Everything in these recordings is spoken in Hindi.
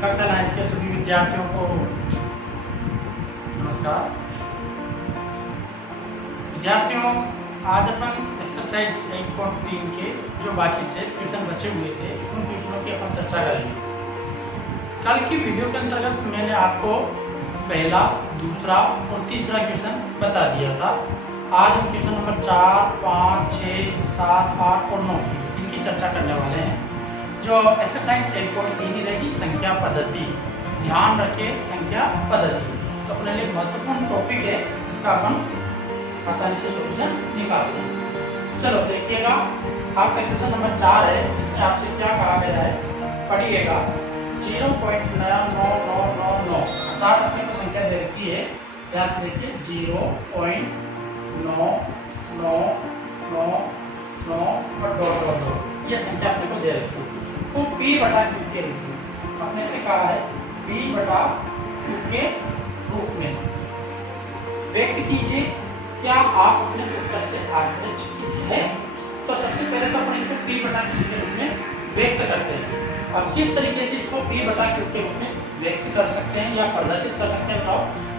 कक्षा 9 के सभी विद्यार्थियों को नमस्कार। विद्यार्थियों, आज अपन एक्सरसाइज 1.3 के जो बाकी शेष क्वेश्चन बचे हुए थे उन क्वेश्चनों की अपन चर्चा करेंगे। कल की वीडियो के अंतर्गत मैंने आपको पहला, दूसरा और तीसरा क्वेश्चन बता दिया था। आज हम क्वेश्चन नंबर 4, 5, 6, 7, 8 और 9 इनकी चर्चा करने वाले हैं। जो एक्सरसाइज 1.3 ही रहेगी, संख्या पद्धति। ध्यान रखें, संख्या पद्धति तो अपने लिए महत्वपूर्ण टॉपिक है, इसका अपन आसानी से सोल्यूशन निकाल देंगे। चलो देखिएगा, आपका क्वेश्चन नंबर 4 है, जिसमें आपसे क्या कहा गया है, पढ़िएगा। 0.9999 अर्थात अपने को संख्या दे रखी है, ध्यान से देखिए 0.9999 और डॉट ये संख्या अपने को दे रखी है। तो P बटा Q के रूप में अपने से कहा है, P बटा Q के रूप में व्यक्त कीजिए। क्या आप अपने उत्तर से आश्चर्यचकित हैं? तो सबसे पहले तो अपन इसको P बटा Q के रूप में व्यक्त करते हैं। अब किस तरीके से इसको P बटा Q के रूप में व्यक्त कर सकते हैं या प्रदर्शित कर सकते हैं,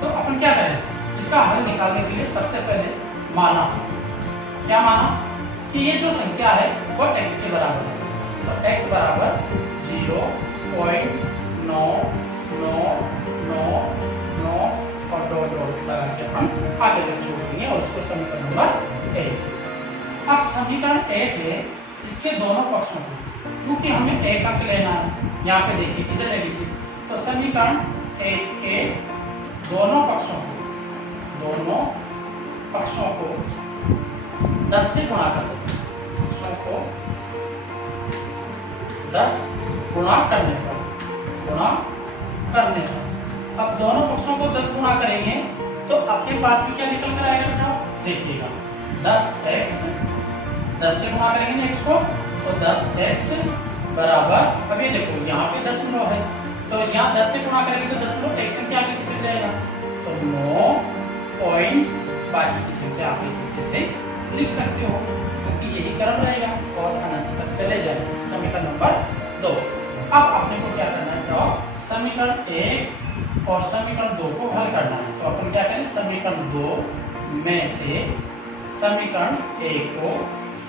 तो अपन क्या करें, इसका हल निकालने के लिए सबसे पहले माना, क्या माना कि ये जो संख्या है वो x के बराबर है। तो x बराबर 0.9999 और डॉट लगा के हम आगे तक जोड़ेंगे और उसको समीकरण नंबर 1। अब समीकरण 1 है, इसके दोनों पक्षों को, क्योंकि हमें एक अंक लेना है, यहाँ पे देखिए इधर ले लीजिए, तो समीकरण 1 के दोनों पक्षों को 10 से गुणा कर दो। पक्षों को 10 गुणा करने पर अब दोनों पक्षों को 10 गुणा करेंगे तो आपके पास में क्या निकल कर आएगा बेटा, देखिएगा 10x, 10 से गुणा करेंगे ना x को, तो 10x बराबर, अब ये देखो यहाँ पे 10 है, तो यहाँ 10 से गुणा करेंगे तो 10 एक संख्या आगे किससे जाएगा, तो 9 पॉइंट बाकी की संख्या आप एक संख्या से लिख सकते हो, क्योंकि यही क्रम रहेगा और अनंत तक चले जाएंगे। समीकरण नंबर 2। अब आपने को क्या करना है, तो समीकरण 1 और समीकरण 2 को हल करना है। तो अपन क्या करें, समीकरण 2 में से समीकरण 1 को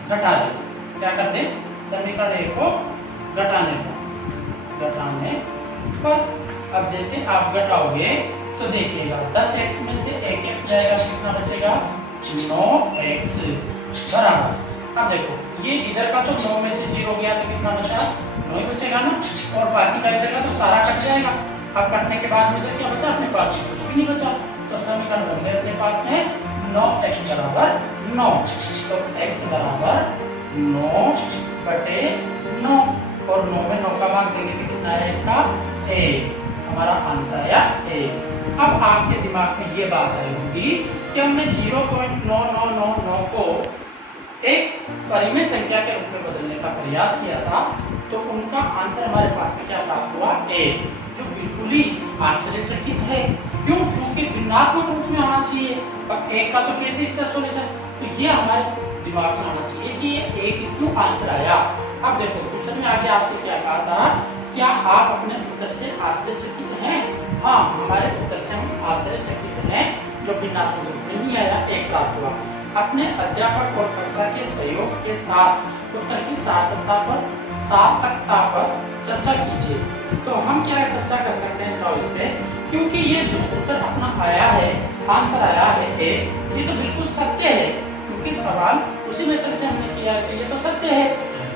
घटा दें। क्या कर दें, समीकरण 1 को घटाने पर अब जैसे आप घटाओगे तो देखिएगा 10x में से 1x जाएगा, कितना बचेगा, 9x बराबर। अब देखो ये इधर का तो 9 में से 0 गया तो कितना बचा, 9 ही बचेगा ना, और बाकी का इधर का तो सारा कट जाएगा। अब कटने के बाद में इधर क्या बचा, अपने पास कुछ भी नहीं बचा, तो समीकरण बन गए अपने पास में 9x बराबर 9। तो x बराबर 9/9 और 9 में 9 का भाग देंगे तो कितना है इसका, 1। हमारा आंसर आया 1। अब आपके दिमाग में ये बात आई होगी कि हमने 0.9999 को एक परिमेय संख्या के रूप में बदलने का प्रयास किया था, तो उनका आंसर हमारे पास में क्या प्राप्त हुआ, 1, जो बिल्कुल ही आश्चर्यचकित है। क्यों, क्योंकि भिन्नात्मक रूप में आना चाहिए। अब 1 का तो कैसे इसका सॉल्यूशन, तो ये हमारे दिमाग में आना चाहिए कि ये 1 क्यों आंसर आया। अब देखो क्वेश्चन में आगे आपसे क्या कहा था, क्या आप अपने उत्तर से आश्चर्यचकित हैं? हाँ, हमारे उत्तर से हम आश्चर्यचकित हैं, जो भिन्नात्मक रूप में नहीं आया, 1 प्राप्त हुआ। अपने अध्यापक और कक्षा के सहयोग के साथ उत्तर की सार्थकता पर चर्चा कीजिए। तो हम क्या चर्चा कर सकते हैं इस पे, क्योंकि ये जो उत्तर अपना आया है, आंसर आया है 1, ये तो बिल्कुल सत्य है, क्योंकि सवाल उसी मेथड से हमने किया है, तो ये तो सत्य है।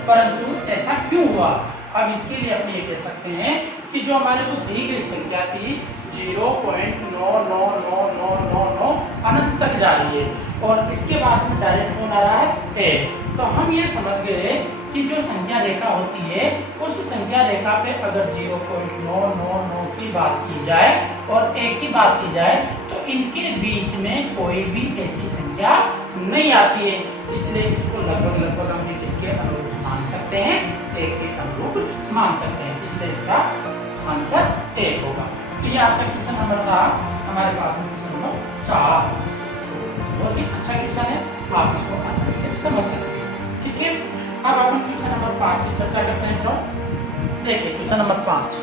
परंतु ऐसा क्यों हुआ, अब इसके लिए अपन ये कह सकते हैं कि जो हमारे को दी गई संख्या थी 0.999999 अनंत तक जा रही है और इसके बाद में डायरेक्ट कौन आ रहा है, 1। तो हम ये समझ गए कि जो संख्या रेखा होती है, उस संख्या रेखा पे अगर 0.999 की बात की जाए और 1 की बात की जाए तो इनके बीच में कोई भी ऐसी संख्या नहीं आती है, इसलिए इसको लगभग हम किसके अनुरूप मान सकते हैं, 1 के अनुरूप मान सकते हैं, इसलिए इसका आंसर 1 होगा। तो ये आपका क्वेश्चन नंबर था हमारे पास में, क्वेश्चन नंबर 4। बहुत ही अच्छा क्वेश्चन है, आप इसको आसानी से समझ सकते हैं। ठीक है, अब अपन क्वेश्चन नंबर 5 की चर्चा करते हैं। देखिए क्वेश्चन नंबर 5।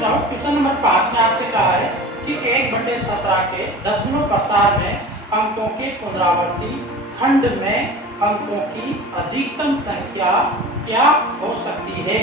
क्वेश्चन नंबर 5 में आपसे कहा है कि 1/17 के दशमलव प्रसार में अंकों के पुनरावृत्ति खंड में अंकों की अधिकतम संख्या क्या हो सकती है।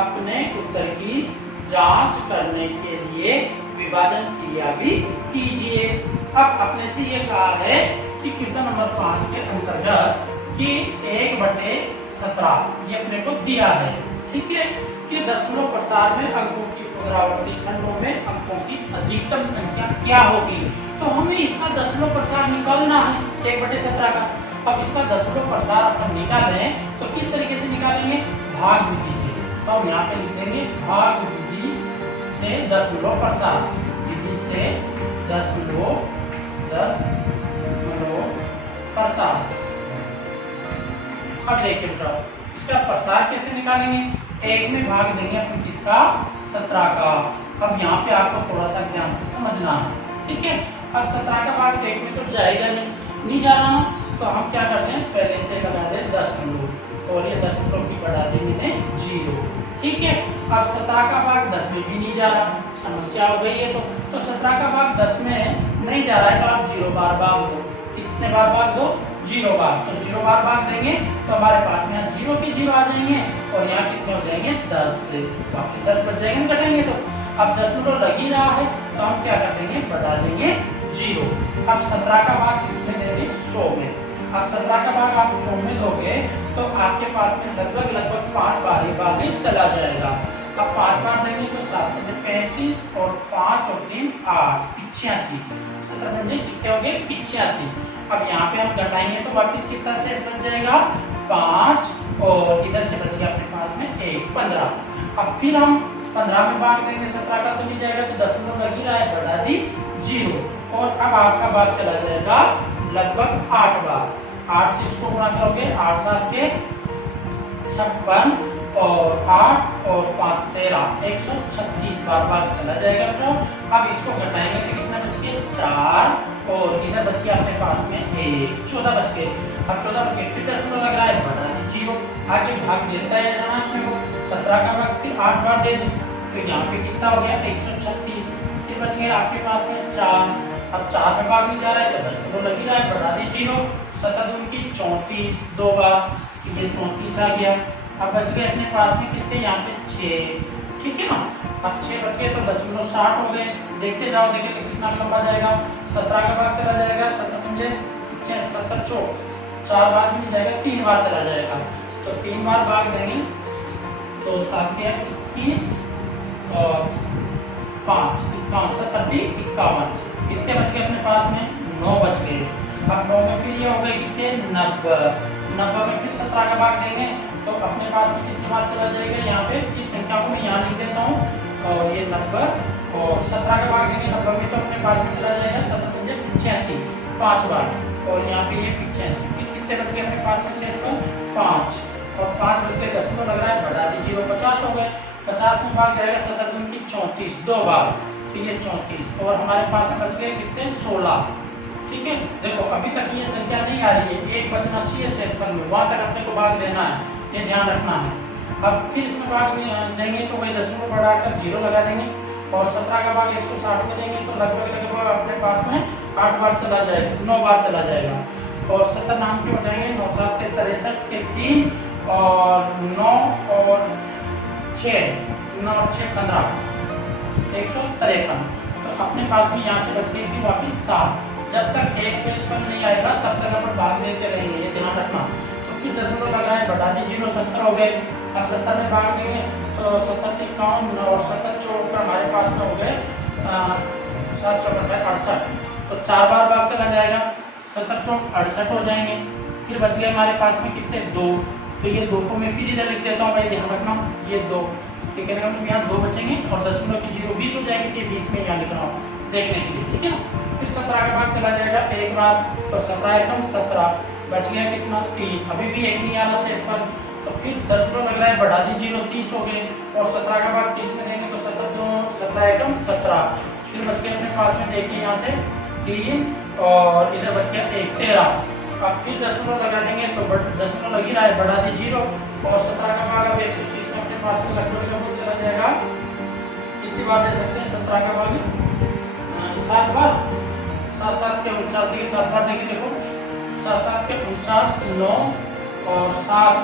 अपने उत्तर की जांच करने के लिए विभाजन क्रिया भी कीजिए। अब अपने से ये कहा है कि क्वेश्चन नंबर 5 के अंतर्गत कि 1/17 ये अपने को दिया है, ठीक है, कि दशमलव प्रसार में अंकों की पुनरावृत्ति खंडों में अंकों की अधिकतम संख्या क्या होगी। तो हमें इसका दशमलव प्रसार निकालना है 1/17 का। अब इसका दशमलव प्रसार अपन निकालें तो किस तरीके से निकालेंगे, भाग विधि से। तो हम यहाँ पे लिखेंगे भाग विधि से दशमलव प्रसार, विधि से दशमलव प्रसार। अब देखिए बेटा इसका प्रसार कैसे निकालेंगे, 1 में भाग देंगे अपन किसका, 17 का। अब यहाँ पे आपको थोड़ा सा ध्यान से समझना है, ठीक है। अब 17 का भाग 1 में तो जाएगा नहीं जा रहा ना, तो हम क्या करते हैं पहले से लगा दें दशमलव और ये दशमलव की बढ़ा देंगे 0, ठीक है। अब 17 का भाग 10 में भी नहीं जा रहा, समस्या हो गई है। तो 17 का भाग 10 में नहीं जा रहा है तो आप 0 बार भाग दो। कितने बार भाग दो, 0 बार। तो 0 बार भाग देंगे तो हमारे पास में यहाँ 0 के 0 आ जाएंगे और यहाँ कितने हो जाएंगे 10 से वापस 10 बच जाएंगे, घटेंगे। तो अब दशमलव लग ही रहा है तो हम क्या कर देंगे, बढ़ा देंगे 0। अब 17 का भाग किसमें देंगे, 100 में। अब 17 का भाग आप 100 में दोगे तो आपके पास में लगभग 5 बार ही भाग चला जाएगा। अब 5 बार देंगे तो 7 पंजे 35 और 5 और 3 8 85, 17 पंजे कितने हो गए 85। अब यहाँ पे हम घटाएंगे तो वापस कितना शेष बच जाएगा, 5 और इधर से बच गया अपने पास में 1 15। अब फिर हम 15 में भाग देंगे, 17 का तो नहीं जाएगा तो दशमलव लग ही रहा है, बढ़ा दी 0। और अब आपका भाग चला जाएगा लगभग 8 बार। 8 से इसको गुणा करोगे 8 7 के 56 और 8 और 5 13 136 बार भाग चला जाएगा। तो अब इसको घटाएंगे तो कितना बच गया, 4 और इधर बच गया अपने पास में 1 14 बच गए। अब 14 बच गए, फिर दशमलव लग रहा है, बढ़ा दी 0। आगे भाग देता है यहाँ अपने को 17 का भाग फिर 8 बार दे दें तो यहाँ पे कितना हो गया 136। फिर बच गया आपके पास में 4। अब 4 में भाग नहीं जा रहा है तो दशमलव लग ही रहा है, बढ़ा दी 0। 7 दूनी की 34 2 बार, ये 34 आ गया। अब बच गए अपने पास में कितने, यहाँ पे 6, ठीक है ना। अब 6 बच गए तो दशमलव 60 हो गए। देखते जाओ देखिए कितना लंबा जाएगा, 17 का भाग चला जाएगा 7 पंजे 70 चौक 4 बार भी नहीं जाएगा, 3 बार चला जाएगा। तो 3 बार भाग देंगे तो 7 के 21 और 5 51 70 51 कितने बच गए अपने पास में, 9 बच गए। अब 9 में फिर ये हो गए कितने 90 में फिर 17 का भाग देंगे तो अपने पास में कितनी बार चला जाएगा, यहाँ पे इस संख्या को मैं यहाँ लिख देता हूँ और ये 90 और 17 का भाग देंगे 90 में तो अपने पास में चला जाएगा 7 पंजे 85 5 बार और यहाँ पे ये 85। फिर कितने बच गए अपने पास में शेष पर 5 और 5 बच गए, दशमलव लग रहा है, बढ़ा दी 0 50 हो गए। 50 में भाग जाएगा 7 दूनी की 34 2 बार, फिर ये 34 और हमारे पास में बच गए कितने 16, ठीक है। देखो अभी तक ये संख्या नहीं आ रही है, 1 बचना चाहिए शेषफल में, वहां तक अपने को भाग देना है, ये ध्यान रखना है। अब फिर इसमें भाग देंगे तो वही दशमलव बढ़ाकर 0 लगा देंगे और 17 का भाग 160 में देंगे तो लगभग अपने पास में 8 बार चला जाएगा, 9 बार चला जाएगा और 70 नाम के हो जाएंगे 9 7 के 63 के 3 और 9 और 6 9 और 6 15 153। तो अपने पास में यहाँ से बच गई थी वापिस 7। जब तक एक शेषफल नहीं आएगा तब तक अपन भाग देते रहेंगे, ये ध्यान रखना। तो फिर दशमलव लग रहा है, बढ़ा दी 0 70 हो गए। अब 70 में भाग देंगे तो 70 के 51 और 70 चौक हमारे पास में हो गए 7 चौक 68 तो 4 बार भाग चला जाएगा, 70 चौक 68 हो जाएंगे। फिर बच गए हमारे पास में कितने 2, तो ये 2 को मैं फिर इधर लिख देता हूँ भाई, ध्यान रखना ये 2, ठीक है ना। तो यहाँ 2 बचेंगे और दशमलव की 0 20 हो जाएंगे, फिर 20 में यहाँ लिख रहा हूँ देखने के लिए, ठीक है ना। फिर 17 का भाग चला जाएगा 1 बार तो 17 एकम 17 बच गया कितना 3, अभी भी 1 नहीं आ रहा शेष पर। तो फिर दशमलव लग रहा है, बढ़ा दी 0 30 हो गए और 17 का भाग 30 में देंगे तो 17 एकम 17। फिर बच गया अपने पास में देखिए यहाँ से 3 और इधर बच गया 1 13। अब फिर दशमलव लगा देंगे तो दशमलव लग ही रहा है, बढ़ा दी 0 और 17 का भाग अब 130 में अपने पास में लगभग चला जाएगा। कितनी बार ले सकते हैं 17 का भाग 7 बार, 7 के 49 देखिए 7 बार देखिए देखो 7 के 49 9 और 7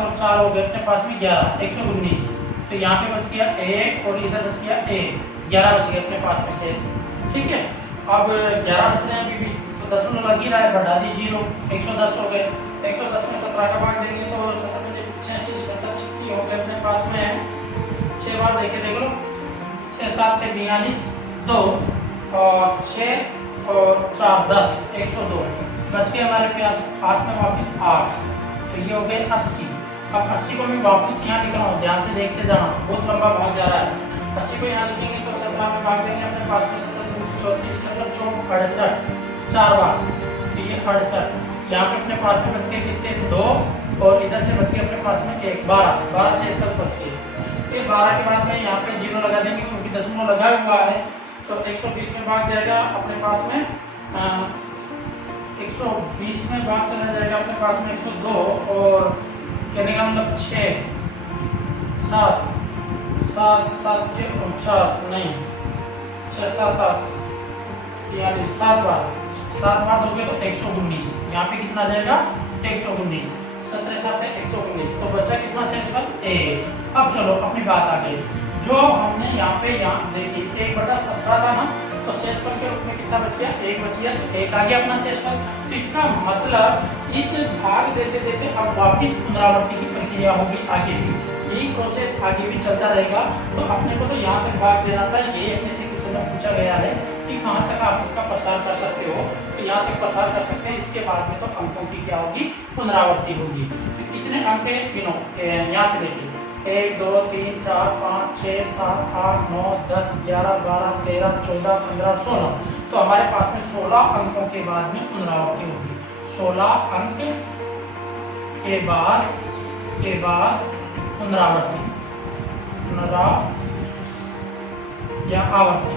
और 4 हो गए अपने पास में 11 119। तो यहाँ पे बच गया 1 और इधर बच गया 11 बच गया अपने पास में शेष। ठीक है, अब 11 बच रहे हैं अभी भी, तो दशमलव लग ही रहा है, बढ़ा दी 0 110 हो गए। 110 में 17 का भाग देंगे तो 17 85 70 हो गए अपने पास में। 6 बार देखे देख लो 6 7 थे 42 2 और 6 और 4 10 102 बच गए हमारे पास में वापस 8। तो ये हो गए 80। अब 80 को मैं वापस यहाँ लिख रहा हूँ, ध्यान से देखते जाना, बहुत लंबा भाग जा रहा है। 80 को यहाँ लिखेंगे तो 17 में भाग देंगे अपने पास में 34 68 4 बार, तो ये 68। यहाँ पे अपने पास में बच गए कितने 2 और इधर से बच गए अपने पास में 1 12 से इसका बच गए। ये 12 के बाद में यहाँ पे 0 लगा देंगे क्योंकि दशमलव लगा हुआ है, तो 120 में भाग जाएगा अपने पास में 120 में भाग चला जाएगा अपने पास में 102 और कहने का मतलब 6 7 7 के 49 नहीं 6 7 यानी 7 बार दोगे तो 119। यहाँ पे कितना जाएगा 119, 17 7 119, तो बचा कितना शेषफल 1। अब चलो अपनी बात आ गई, जो हमने यहाँ देखिए 1/17 था ना, तो शेषफल के रूप में कितना बच गया 1 बच गया, तो 1 आ गया अपना शेषफल। तो इसका मतलब इस भाग देते देते अब वापिस पुनरावृत्ति की प्रक्रिया होगी आगे भी, यही प्रोसेस आगे भी चलता रहेगा। तो अपने को तो यहाँ तक भाग देना था, ये अपने से क्वेश्चन में पूछा गया है कि कहाँ तक आप इसका प्रसार कर सकते हो, तो यहाँ तक प्रसार कर सकते हैं। इसके बाद में तो अंकों की क्या होगी पुनरावृत्ति होगी। तो कितने अंक है तीनों, यहाँ से देखिए 1 2 3 4 5 6 7 8 9 10 11 12 13 14 15 16। तो हमारे पास में 16 अंकों के बाद में पुनरावृत्ति होगी। 16 अंक के बाद पुनरावृत्ति या आवर्ती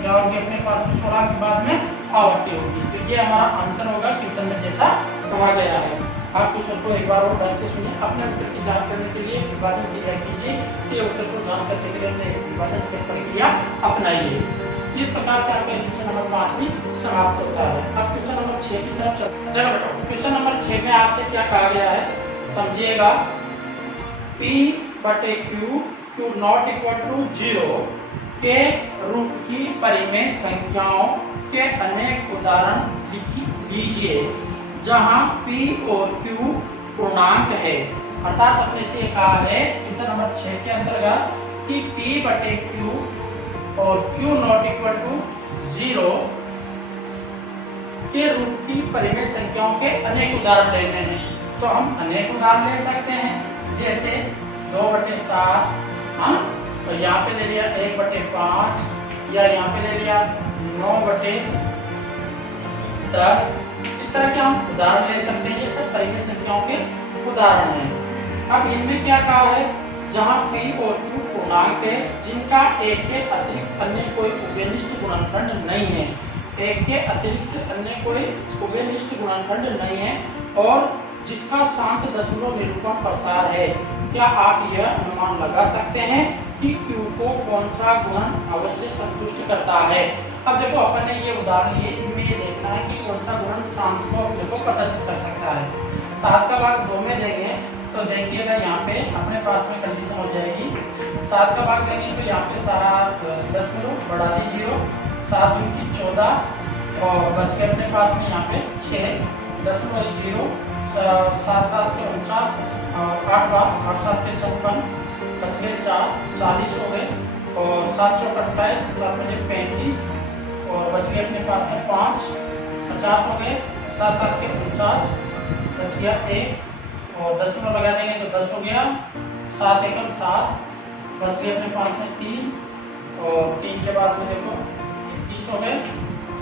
क्या होगी अपने पास में 16 के बाद में आवर्ती होगी। तो ये हमारा आंसर होगा क्वेश्चन में जैसा कहा गया है। आप क्वेश्चन को एक बार और ढंग से सुनिए, अपने उत्तर की जांच करने के लिए विभाजन क्रिया कीजिए, ये उत्तर को जांच करने के लिए अपने विभाजन की प्रक्रिया अपनाइए। इस प्रकार से आपका क्वेश्चन नंबर 5 भी समाप्त होता है। अब क्वेश्चन नंबर 6 की तरफ चलते हैं। क्वेश्चन नंबर 6 में आपसे क्या कहा गया है समझिएगा, P/Q Q not equal to 0 के रूप की परिमेय संख्याओं के अनेक उदाहरण लिख लीजिए जहां P और Q पूर्णांक है। अर्थात अपने से कहा है क्वेश्चन नंबर 6 के अंतर्गत कि P/Q और Q नॉट इक्वल टू 0 के रूप की परिमेय संख्याओं के अनेक उदाहरण लेने हैं। तो हम अनेक उदाहरण ले सकते हैं, जैसे 2/7, हाँ, तो यहाँ पे ले लिया 1/5 या यहाँ पे ले लिया 9/10। इस तरह के हम उदाहरण ले सकते हैं। ये सब परिमेय संख्याओं के उदाहरण हैं। अब इनमें क्या कहा है, जहाँ P और Q पूर्णांक है जिनका एक के अतिरिक्त अन्य कोई उभयनिष्ठ गुणनखंड नहीं है, एक के अतिरिक्त अन्य कोई उभयनिष्ठ गुणनखंड नहीं है और जिसका शांत दशमलव निरूपण प्रसार है। क्या आप यह अनुमान लगा सकते हैं कि Q को कौन सा गुणन अवश्य संतुष्ट करता है। अब देखो अपन ने ये उदाहरण लिए, इनमें ये देखना है कि कौन सा गुणन शांत को अपने को प्रदर्शित कर सकता है। 7 का भाग 2 में देंगे तो देखिएगा यहाँ पे अपने पास में कंडीशन हो जाएगी। 7 का भाग देंगे तो यहाँ पे सारा 10 बढ़ा दी 0, 7 दूनी 14 और बच गए अपने पास में यहाँ पे 6.0 7 7 के 49 और 8 बार 8 7 के 56 बच गए 4 40 हो गए और 7 चौक 28 7 बजे 35 और बच गए अपने पास में 5 50 हो गए 7 7 के 49 बच गया 1 और 10 में लगा देंगे तो 10 हो गया 7 एकम 7 बच गए अपने पास में 3 और 3 के बाद में देखो 21 हो गए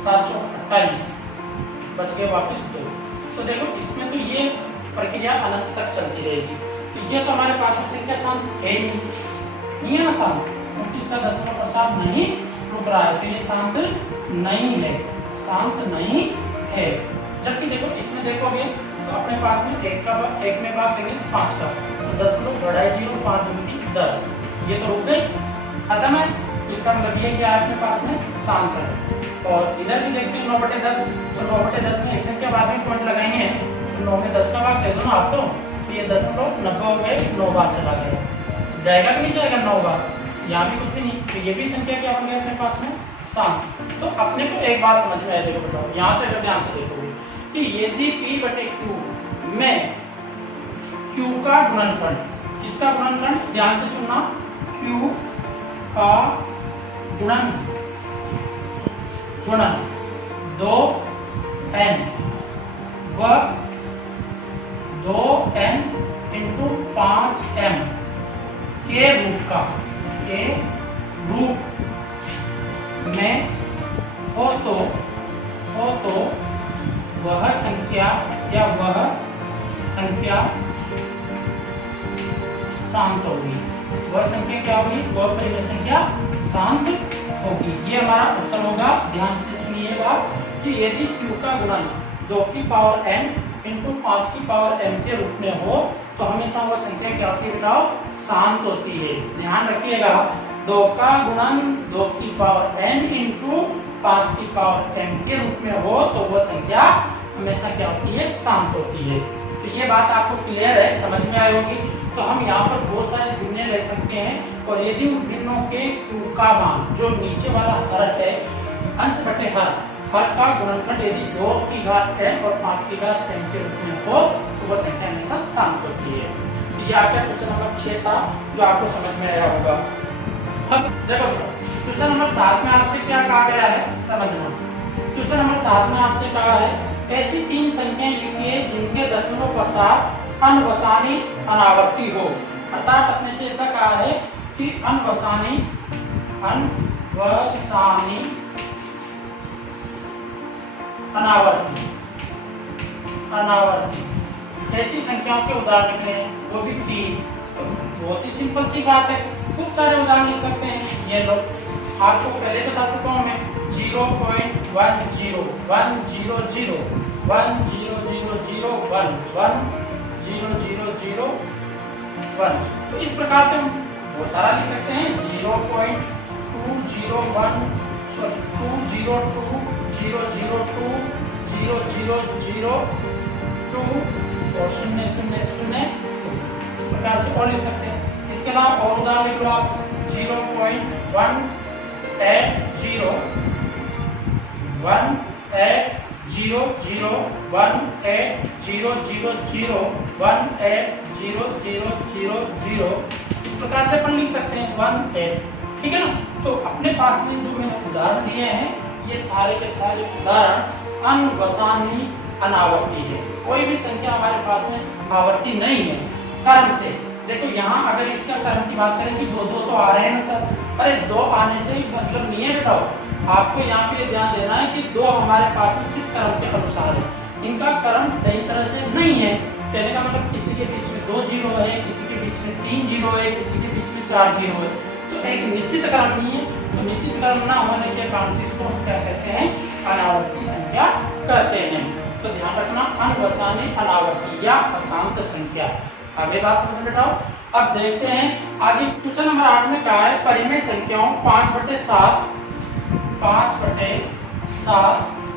7 चौक 28 बच गए वापस 2। तो देखो इसमें तो ये प्रक्रिया अनंत तक चलती रहेगी। तो ये तो हमारे पास संख्या शांत है नहीं है ना शांत, क्योंकि इसका दशमलव प्रसार नहीं रुक रहा है, तो ये शांत नहीं है, शांत नहीं है। जबकि देखो इसमें देखोगे तो अपने पास में एक में भाग देंगे 5 का, तो 10 को 2.5 5 दूनी 10, ये तो रुक गई, खत्म है। इसका मतलब ये क्या है अपने पास में शांत है। और इधर भी देखते हैं 9/10, तो 9/10 में एक संख्या बाद में पॉइंट लगाएंगे, तो 9 में 10 का भाग दे दो ना आप, तो ये 10 को 90 हो गए, 9 बार चला गया, जाएगा कि नहीं जाएगा 9 बार, यहाँ भी कुछ भी नहीं, तो ये भी संख्या क्या हो गया अपने पास में शांत। तो अपने को एक बात समझ में आए, देखो बताओ यहाँ से अगर ध्यान से देखोगे कि यदि P/Q में Q का गुणनखंड, किसका गुणनखंड, ध्यान से सुनना, Q का गुणन 2n व 2n इंटू 5m के रूप में हो तो वह संख्या शांत होगी। वह संख्या क्या होगी, वह परिमेय संख्या शांत होगी। ये हमारा उत्तर होगा। ध्यान से सुनिएगा कि यदि Q का गुणन 2 की पावर n इंटू 5 की पावर m के रूप में हो तो हमेशा वह संख्या क्या होती है बताओ, शांत होती है। ध्यान रखिएगा, 2 का गुणन 2 की पावर n इंटू 5 की पावर m के रूप में हो तो वह संख्या हमेशा क्या होती है, शांत होती है। तो ये बात आपको क्लियर है, समझ में आई होगी। तो हम यहाँ पर बहुत सारे भिन्ने ले सकते हैं, और यदि उन भिन्नों के Q का मान जो नीचे वाला हर है, अंश बटे हर का गुणनखंड यदि 2 की घात n और 5 की घात m के रूप में हो तो वह संख्या हमेशा शांत होती है। तो ये आपका क्वेश्चन नंबर 6 था, जो आपको समझ में आया होगा। अब देखो क्वेश्चन नंबर 7 में आपसे क्या कहा गया है, समझना। क्वेश्चन नंबर 7 में आपसे कहा है ऐसी 3 संख्याएं लिखिए जिनके दशमलव पश्चात अनवसानी अनावर्ती हो। अर्थात अपने से ऐसा कहा है कि अनवसानी अनावर्ती ऐसी संख्याओं के उदाहरण लिखने हैं, वो भी 3। तो बहुत ही सिंपल सी बात है, खूब सारे उदाहरण लिख सकते हैं। ये लो, आपको पहले बता चुका हूं मैं, 0.10 1 0 0 1 0 0 0 1 1 0 0 0 1। तो इस प्रकार से हम बहुत सारा लिख सकते हैं। 0.201 202 002 0002 और 000 इस प्रकार से और लिख सकते हैं। इसके अलावा और उदाहरण लिख लो आप, 0.180 180 0 18000 18000 इस प्रकार से अपन लिख सकते हैं 18। ठीक है ना। तो अपने पास में जो मैंने उदाहरण दिए हैं, ये सारे के सारे उदाहरण अनवसानी अनावर्ती है। कोई भी संख्या हमारे पास में आवर्ती नहीं है क्रम से। देखो यहाँ अगर इसका क्रम की बात करें कि 2 2 तो आ रहे हैं ना सर, अरे 2 आने से ही मतलब नहीं है बताओ। आपको यहाँ पे ध्यान देना है कि 2 हमारे पास में किस क्रम के अनुसार है, इनका क्रम सही तरह से नहीं है। कहने का मतलब किसी के बीच में 2 जीरो है, किसी के बीच में 3 जीरो है, किसी के बीच में 4 जीरो है, तो एक निश्चित क्रम नहीं है। तो निश्चित क्रम ना होने के कारण से इसको हम क्या कहते हैं, अनावर्ती संख्या कहते हैं। तो ध्यान रखना, अनवसानी अनावर्ती या अशांत संख्या। आगे बात समझ बैठाओ। अब देखते हैं आगे क्वेश्चन नंबर 8 में क्या है, परिमेय संख्याओं 5/7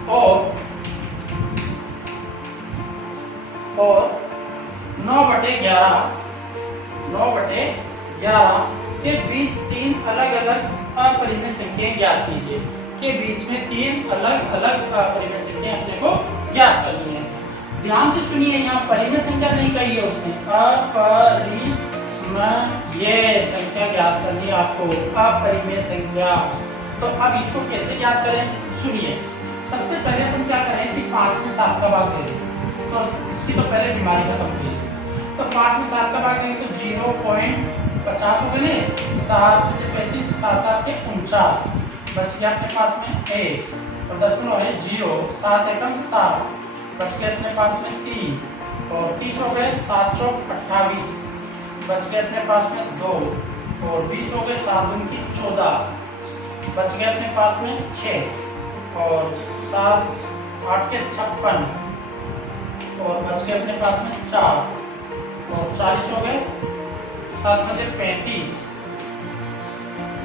और 9/11 के बीच 3 अलग अलग अपरिमेय संख्याएं ज्ञात कीजिए। के बीच में 3 अलग अलग अपरिमेय संख्याएं अपने को ज्ञात करनी है। ध्यान से सुनिए, यहाँ परिमेय संख्या नहीं कही है उसने, अपरिमेय संख्या ज्ञात करनी है आपको, अपरिमेय संख्या। तो अब इसको कैसे ज्ञात करें, सुनिए। सबसे पहले हम क्या करें कि 5 में 7 का भाग दे दें, तो इसकी तो पहले बीमारी खत्म कीजिए। तो 5 में 7 का भाग देंगे तो 0.50 हो गए, 7 35 7 7 के 49 बच गया अपने पास में 1 और दशमलव है 0, 7 एकम 7 बच गए अपने पास में 3 और 30 हो गए, 7 चौक 28 बच गए अपने पास में 2 और 20 हो गए, 7 दूनी 14 बच गए अपने पास में 6 और 7 8 के 56 और बच के अपने पास में 4 और 40 हो गए, 7 बजे 35,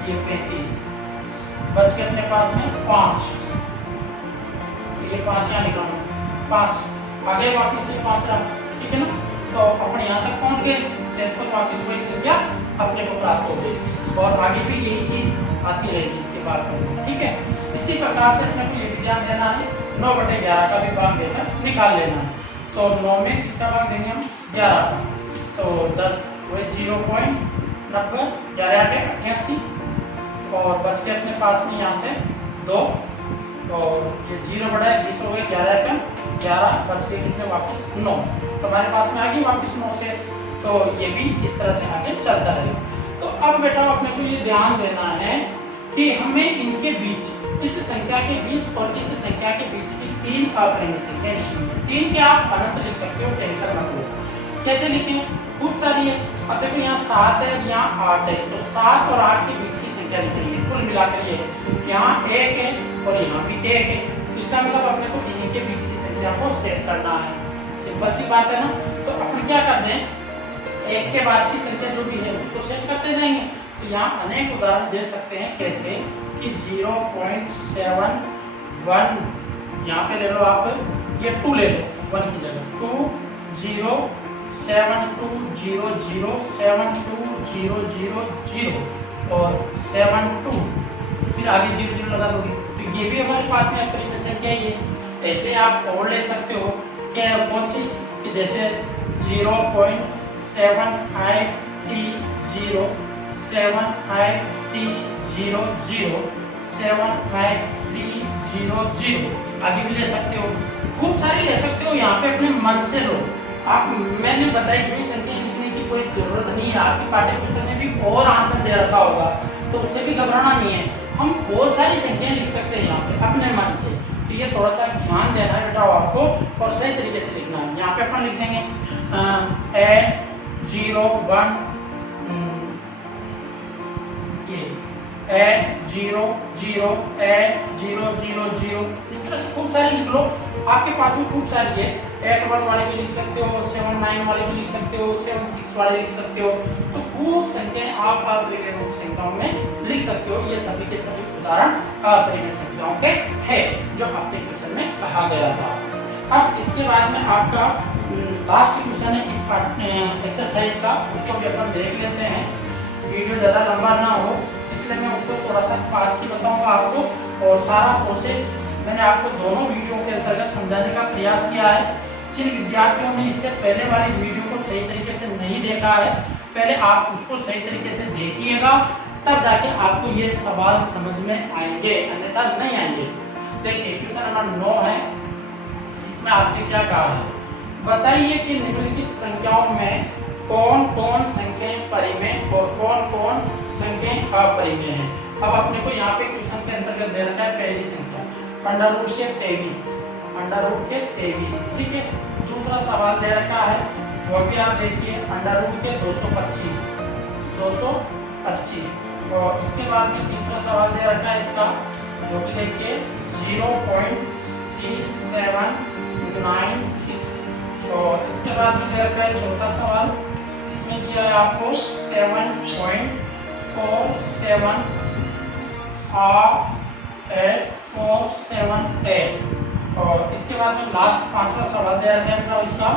ये 35 बच के अपने पास में 5, ये 5 यहाँ निकालो, 5 आगे वापिस से 5 रहा, ठीक है ना। तो अपने यहाँ तक पहुँच गए, शेष पर वापिस वही संख्या अपने को प्राप्त हो गई और आगे भी यही चीज आती रहेगी इसके बाद में, ठीक है। इसी प्रकार से अपने को ये भी ध्यान देना है 9/11 का भी भाग देकर निकाल लेना है। तो 9 में किसका भाग देंगे हम, 11 का, तो 10 वही 0.90, 11×88 और बच के अपने पास में यहाँ से 2 और ये 0/20 हो गए, 11×11 बच के कितने वापस 9, तो हमारे पास में आ गई वापस 9 शेष। तो ये भी इस तरह से आगे चलता रहेगा। तो अब बेटा अपने को ये ध्यान देना है कि हमें इनके बीच, इस संख्या के बीच और इस संख्या के बीच की 3 अपरिमेय संख्या लिखनी है। 3 के आप अनंत लिख सकते हो, टेंशन मत लो। कैसे लिखते हो, खूब सारी है। अब देखो यहाँ 7 है, यहाँ 8 है, तो 7 और 8 के बीच की संख्या लिखनी है। कुल मिलाकर ये है, यहाँ 1 है और यहाँ भी 1 है, इसका मतलब अपने को इन्हीं के बीच की संख्या को सेट करना है। सिंपल सी बात है ना। तो अपन क्या करते हैं, एक के बाद की संख्या जो भी है उसको सेट करते जाएंगे। तो यहाँ अनेक उदाहरण दे सकते हैं, कैसे कि 0.71 यहाँ पे ले लो आप, ये 2 ले लो 1 की जगह, 2 0 7 2 0 0 7 2 0 0 0 और 7 2, फिर आगे 0 0 लगा दोगे, तो ये भी हमारे पास में अपरिमेय संख्या ही है। ऐसे आप और ले सकते हो, क्या कौन सी, कि जैसे 0.753 0 753 0 0 753 0 0, आगे भी ले सकते हो, खूब सारी ले सकते हो। यहाँ पे अपने मन से लो आप, मैंने बताई जो संख्या लिखने की कोई जरूरत नहीं है। आपकी पाठ्य पुस्तक में भी और आंसर दे रखा होगा, तो उससे भी घबराना नहीं है। हम बहुत सारी संख्याएं लिख सकते हैं यहाँ पे अपने मन से। तो ये थोड़ा सा ध्यान देना है बेटा आपको और सही तरीके से लिखना है। यहाँ पे अपन लिख देंगे 0 1 ये 0 0 0 0 0, इस तरह से खूब सारी लिख लो। आपके पास में खूब सारी है, 8 वाले भी लिख सकते हो, 7 9 वाले भी लिख सकते हो, 7 6 वाले लिख सकते हो। तो खूब संख्याएं आप अपरिमेय संख्याओं में लिख सकते हो। ये सभी के सभी उदाहरण अपरिमेय संख्याओं के है जो आपके क्वेश्चन में कहा गया था। अब इसके बाद में आपका लास्ट क्वेश्चन है इस एक्सरसाइज का, उसको भी अपन देख लेते हैं। वीडियो ज़्यादा लंबा ना हो इसलिए मैं उसको थोड़ा सा फास्ट ही बताऊंगा आपको, और सारा प्रोसेस मैंने आपको दोनों वीडियो के अंतर्गत समझाने का प्रयास किया है। जिन विद्यार्थियों ने इससे पहले वाली वीडियो को सही तरीके से नहीं देखा है, पहले आप उसको सही तरीके से देखिएगा, तब जाके आपको ये सवाल समझ में आएंगे, अन्यथा नहीं आएंगे। देखिए क्वेश्चन नंबर 9 है, इसमें आपसे क्या कहा है, बताइए कि निम्नलिखित संख्याओं में कौन कौन संख्याएं परिमेय और कौन कौन संख्याएं अपरिमेय हैं। अब अपने को यहाँ पे क्वेश्चन के अंतर्गत दे रखा है पहली संख्या √के 23, √के 23, ठीक है। दूसरा सवाल दे रखा है वो भी आप देखिए √के 225, 225, और इसके बाद में तीसरा सवाल दे रखा है इसका, जो कि देखिए 0.3796, और इसके बाद में दे रखा है चौथा सवाल, इसमें दिया है आपको 7.478, और इसके बाद में लास्ट पांचवा सवाल दे रखा है इसका,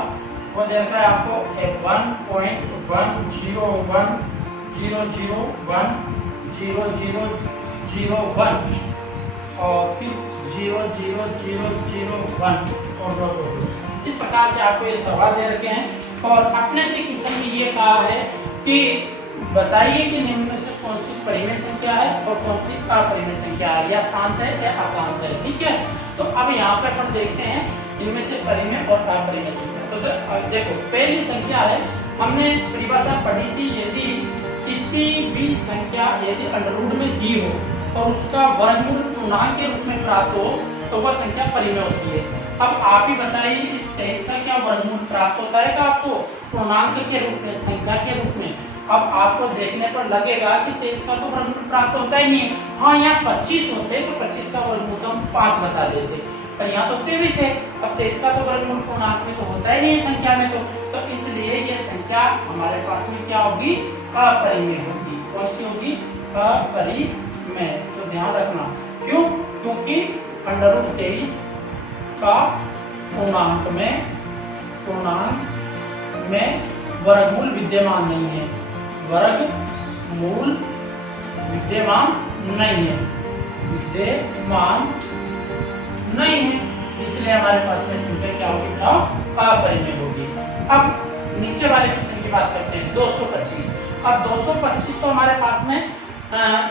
वो दे रखा है आपको 1.10010001 और फिर 00001 और इस प्रकार से आपको ये सवाल दे रखे हैं। और अपने से क्वेश्चन में ये कहा है कि बताइए कि निम्न में से कौन सी परिमेय संख्या है और कौन सी अपरिमेय संख्या है, या शांत है या अशांत है, ठीक है। तो अब यहाँ पे अपन देखते हैं इनमें से परिमेय और अपरिमेय संख्या। तो देखो पहली संख्या है, हमने परिभाषा पढ़ी थी, यदि किसी भी संख्या यदि अंडररूट में दी हो और उसका वर्गमूल पूर्णांक के रूप में प्राप्त हो तो वह संख्या परिमेय होती है। अब आप ही बताइए इस 23 का क्या वर्गमूल प्राप्त होता है आपको पूर्णांक के रूप में, संख्या के रूप में। अब आपको देखने पर लगेगा कि 23 का तो वर्गमूल प्राप्त होता ही नहीं है। हाँ यहाँ 25 होते तो 25 का वर्गमूल तो हम 5 बता देते, पर यहाँ तो 23 है। अब 23 का तो वर्गमूल पूर्णांक में तो होता ही नहीं है संख्या में, तो इसलिए ये संख्या हमारे पास में क्या होगी, अपरिमेय होगी। कौन सी होगी, अपरिमेय। तो ध्यान रखना, क्यों, क्योंकि √23 का पूर्णांक में वर्गमूल विद्यमान नहीं है, वर्गमूल विद्यमान नहीं है, इसलिए हमारे पास में संख्या क्या होगी, अपरिमेय होगी। अब नीचे वाले क्वेश्चन की बात करते हैं, 225। अब 225 तो हमारे पास में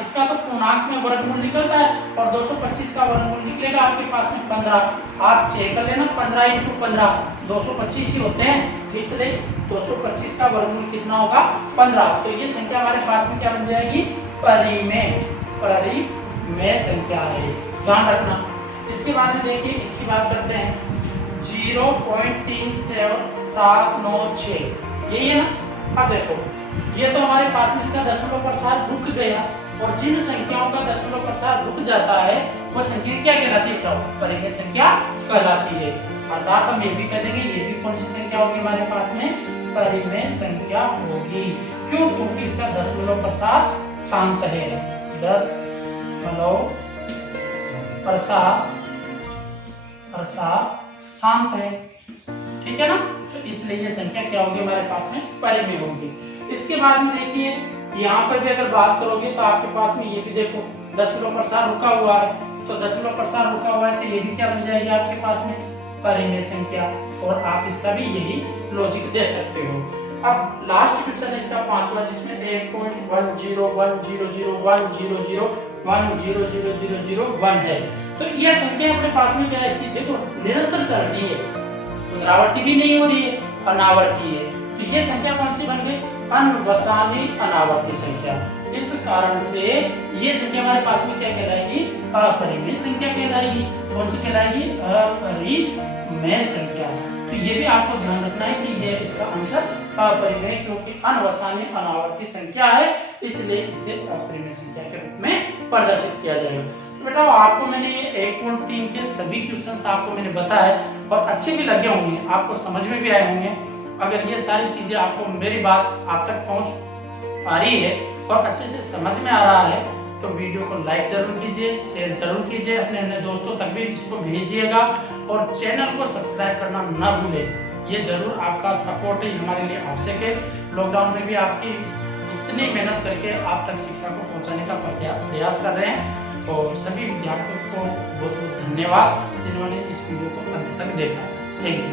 इसका तो पूर्णांक में वर्गमूल निकलता है, और 225 का वर्गमूल निकलेगा आपके पास में 15। आप चेक कर लेना, 15 × 15 225 ही होते हैं, इसलिए 225 का वर्गमूल कितना होगा, 15। तो ये संख्या हमारे पास में क्या बन जाएगी, परिमेय संख्या है, ध्यान रखना। इसके बाद में देखिए, इसकी बात करते हैं, 0.37796 यही है ना। अब देखो, ये तो हमारे पास में इसका दशमलव प्रसार रुक गया, और जिन संख्याओं का दशमलव प्रसार रुक जाता है वो संख्या क्या कहलाती है, परिमेय संख्या कहलाती है। अर्थात हम ये भी कह देंगे, ये भी कौन सी संख्या होगी हमारे पास में, परिमेय संख्या होगी। क्यों, क्योंकि इसका दशमलव प्रसार शांत है, दशमलव प्रसार शांत है, ठीक है ना। तो इसलिए ये संख्या क्या होगी हमारे पास में, परिमेय होगी। इसके बाद में देखिए, यहाँ पर भी अगर बात करोगे तो आपके पास में ये भी देखो, दशमलव प्रसार रुका हुआ है, तो दशमलव प्रसार रुका हुआ है तो ये भी क्या बन जाएगी आपके पास में, परिमेय संख्या। और आप इसका भी यही लॉजिक दे सकते हो। अब लास्ट क्वेश्चन है इसका 5वां, जिसमें 1.101001000100001 है। तो यह संख्या अपने पास में क्या है कि देखो निरंतर चल रही है, पुनरावृत्ति भी नहीं हो रही है, अनावर्ती है। तो ये संख्या कौन सी बन गई, अनवसानी अनावर्ती संख्या। इस कारण से ये संख्या हमारे पास में क्या कहलाएगी, अपरिमेय संख्या कहलाएगी। कौन सी कहलाएगी, अपरिमेय संख्या। तो ये भी आपको ध्यान रखना है कि ये इसका आंसर अपरिमेय, क्योंकि अनवसानी अनावर्ती संख्या है, इसलिए इसे अपरिमेय संख्या के रूप में प्रदर्शित किया जाएगा। तो बेटा आपको मैंने ये 1.3 के सभी क्वेश्चंस आपको मैंने बताया और अच्छे भी लगे होंगे, आपको समझ में भी आए होंगे। अगर ये सारी चीजें आपको, मेरी बात आप तक पहुंच पा रही है और अच्छे से समझ में आ रहा है, तो वीडियो को लाइक जरूर कीजिए, शेयर जरूर कीजिए, अपने दोस्तों तक भी इसको भेजिएगा, और चैनल को सब्सक्राइब करना ना भूलें। ये जरूर आपका सपोर्ट ही हमारे लिए आवश्यक है। लॉकडाउन में भी आपकी इतनी मेहनत करके आप तक शिक्षा को पहुंचाने का प्रयास कर रहे हैं, और सभी विद्यार्थियों को बहुत बहुत धन्यवाद जिन्होंने इस वीडियो को अंत तक देखा। Thank you.